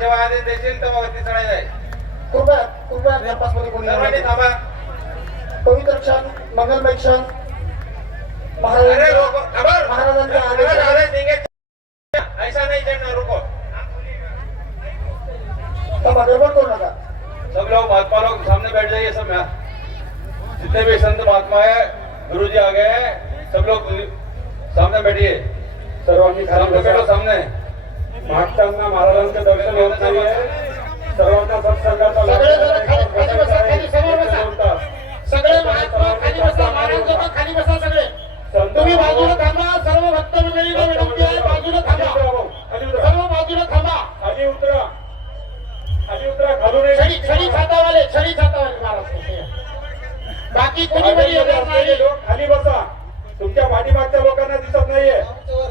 जेव्हा आदेश देशील तेव्हा वरती चढायचं आहे. कृपया कृपया कॅम्पसमध्ये कोणी सर्वांनी थांबा. पवित्र क्षण मंगलमय क्षण अरे रोको, खबर महाराजांच्या आदेश आदेश देंगे, ऐसा नहीं चढ़ना, रुको. गडबड करू नका. सब लोग महात्मा लोग सामने बैठ जाइए. सब जितने भी संत महात्मा है, गुरु जी आ गए हैं, सब लोग सामने बैठिए. सर्वांनी सामने बैठो. सामने मागताना महाराजांचं दर्शन होत नाहीये. सर्वांना सत्संगाचा लाभ सगळे जण खाली बसा, खाली समोर बसा. बोलतात. सगळे महात्मा खाली बसा. महाराज खाली बसा. सगळे तुम्ही बाजूला थांबा. सर्व भक्त मंडळीला विनंती आहे, बाजूला थांबा. खाली उतरा, सर्व बाजूला थांबा. खाली उतरा, खाली उतरा. खालून छडी छातावाले महाराज. बाकी कोणी बरी येणार नाही. लोक खाली बसा. तुमच्या पाठीमागच्या लोकांना दिसत नाहीये.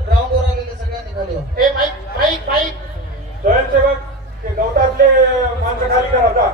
ग्राउंडवर आलेले सगळ्यांनी खाली. ए माईक माईक माईक स्वयंसेवक ते गवतातले माणसं खाली करा.